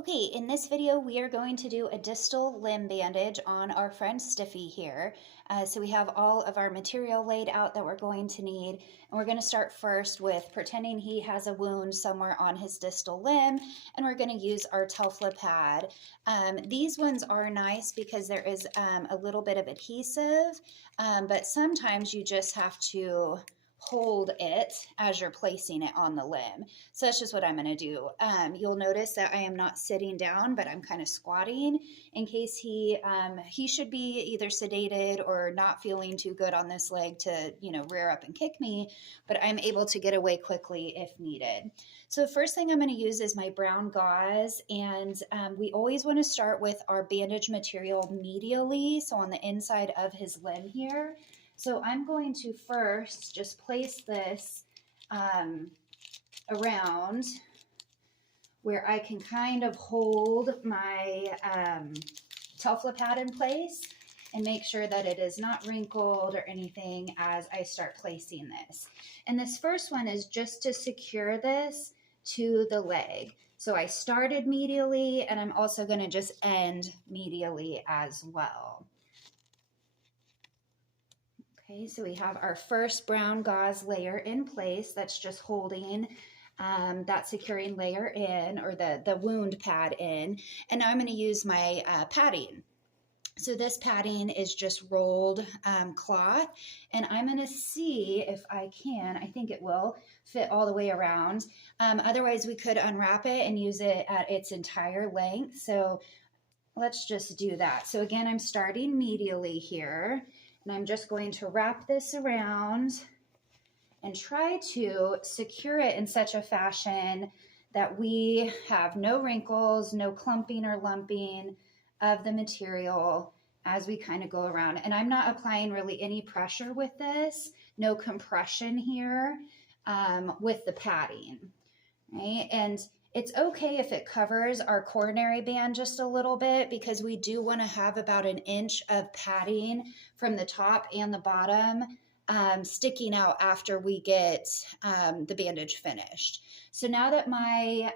Okay, in this video, we are going to do a distal limb bandage on our friend Stiffy here. So we have all of our material laid out that we're going to need. And we're going to start first with pretending he has a wound somewhere on his distal limb. And we're going to use our Telfla pad. These ones are nice because there is a little bit of adhesive, but sometimes you just have to hold it as you're placing it on the limb. So that's just what I'm going to do. You'll notice that I am not sitting down, but I'm kind of squatting in case he should be either sedated or not feeling too good on this leg to, rear up and kick me, but I'm able to get away quickly if needed. So the first thing I'm going to use is my brown gauze, and we always want to start with our bandage material medially, so on the inside of his limb here. So I'm going to first just place this around where I can kind of hold my Telfla pad in place and make sure that it is not wrinkled or anything as I start placing this. And this first one is just to secure this to the leg. So I started medially, and I'm also going to just end medially as well. Okay, so we have our first brown gauze layer in place. That's just holding that securing layer in, or the wound pad in. And now I'm going to use my padding. So this padding is just rolled cloth, and I'm going to see if I think it will fit all the way around. Otherwise, we could unwrap it and use it at its entire length. So let's just do that. So again, I'm starting medially here. And I'm just going to wrap this around and try to secure it in such a fashion that we have no wrinkles, no clumping or lumping of the material as we kind of go around. And I'm not applying really any pressure with this, no compression here with the padding, right? And it's okay if it covers our coronary band just a little bit, because we do want to have about 1 inch of padding from the top and the bottom sticking out after we get the bandage finished. So now that my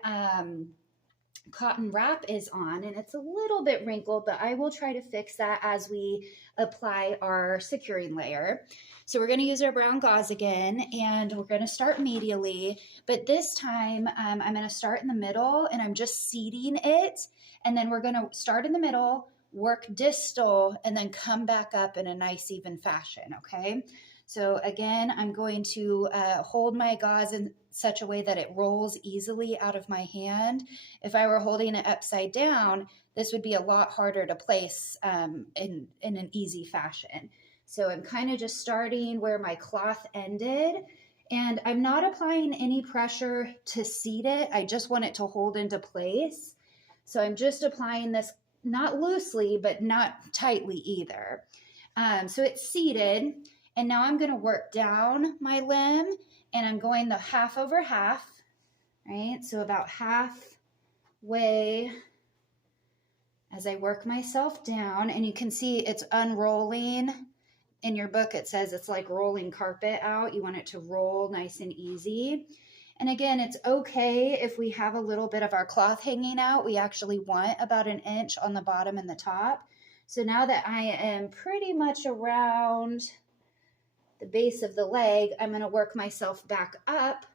cotton wrap is on, and it's a little bit wrinkled, but I will try to fix that as we apply our securing layer. So we're going to use our brown gauze again, and we're going to start medially, but this time I'm going to start in the middle, and I'm just seating it, and then we're going to start in the middle, work distal, and then come back up in a nice even fashion, okay? So again, I'm going to hold my gauze in such a way that it rolls easily out of my hand. If I were holding it upside down, this would be a lot harder to place in an easy fashion. So I'm kind of just starting where my cloth ended, and I'm not applying any pressure to seat it. I just want it to hold into place. So I'm just applying this not loosely, but not tightly either. So it's seated. And now I'm going to work down my limb, and I'm going the half over half, right? So about halfway as I work myself down, and you can see it's unrolling. In your book, it says it's like rolling carpet out. You want it to roll nice and easy. And again, it's okay if we have a little bit of our cloth hanging out. We actually want about 1 inch on the bottom and the top. So now that I am pretty much around the base of the leg, I'm going to work myself back up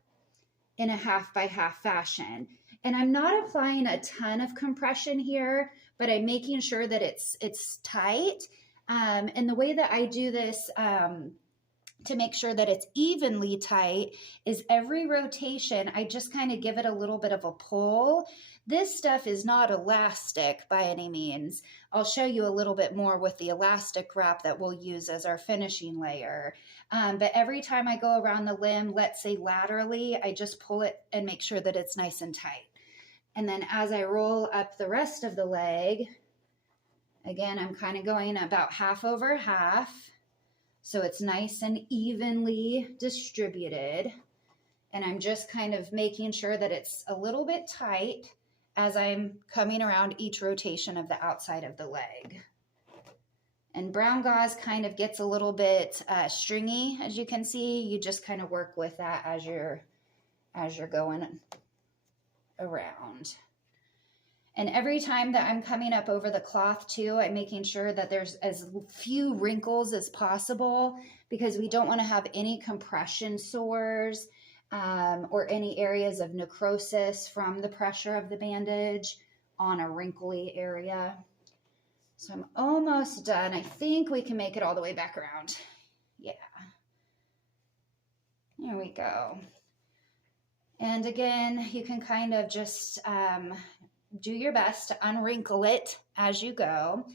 in a half by half fashion. And I'm not applying a ton of compression here, but I'm making sure that it's tight. And the way that I do this to make sure that it's evenly tight is every rotation, I just kind of give it a little bit of a pull. This stuff is not elastic by any means. I'll show you a little bit more with the elastic wrap that we'll use as our finishing layer. But every time I go around the limb, let's say laterally, I just pull it and make sure that it's nice and tight. And then as I roll up the rest of the leg, again, I'm kind of going about half over half. So it's nice and evenly distributed. And I'm just kind of making sure that it's a little bit tight as I'm coming around each rotation of the outside of the leg. And brown gauze kind of gets a little bit stringy, as you can see. You just kind of work with that as you're going around. And every time that I'm coming up over the cloth too, I'm making sure that there's as few wrinkles as possible, because we don't want to have any compression sores or any areas of necrosis from the pressure of the bandage on a wrinkly area. So I'm almost done. I think we can make it all the way back around. Yeah. There we go. And again, you can kind of just do your best to unwrinkle it as you go.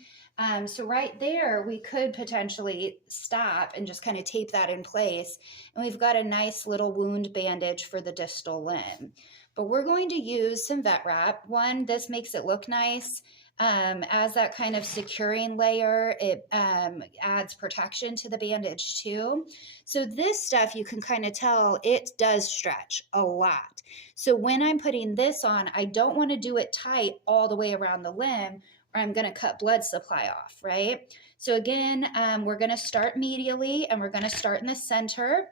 So right there, we could potentially stop and just kind of tape that in place. And we've got a nice little wound bandage for the distal limb. But we're going to use some vet wrap. One, this makes it look nice. As that kind of securing layer, it adds protection to the bandage too. So this stuff, you can kind of tell it does stretch a lot. So when I'm putting this on, I don't want to do it tight all the way around the limb, or I'm going to cut blood supply off, right? So again, we're going to start medially, and we're going to start in the center,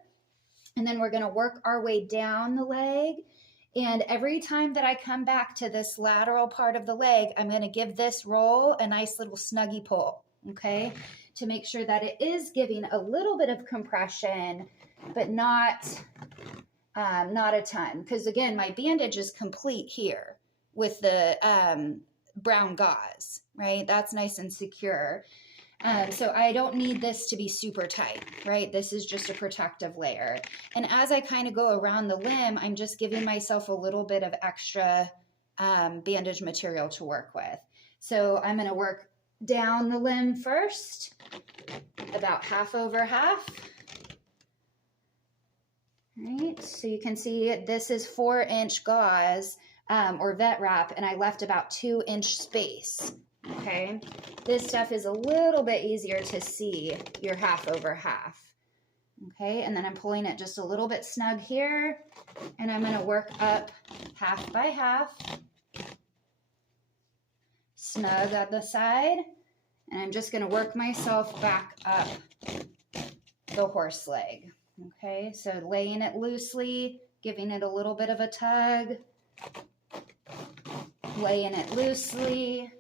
and then we're going to work our way down the leg. And every time that I come back to this lateral part of the leg, I'm going to give this roll a nice little snuggy pull, okay, to make sure that it is giving a little bit of compression, but not a ton. Because again, my bandage is complete here with the brown gauze, right? That's nice and secure. So I don't need this to be super tight, right? This is just a protective layer. And as I kind of go around the limb, I'm just giving myself a little bit of extra bandage material to work with. So I'm going to work down the limb first, about half over half. All right, so you can see this is 4-inch gauze or vet wrap, and I left about 2-inch space. Okay, this stuff is a little bit easier to see your half over half. Okay, and then I'm pulling it just a little bit snug here, and I'm going to work up half by half, snug at the side, and I'm just going to work myself back up the horse leg. Okay, so laying it loosely, giving it a little bit of a tug, laying it loosely,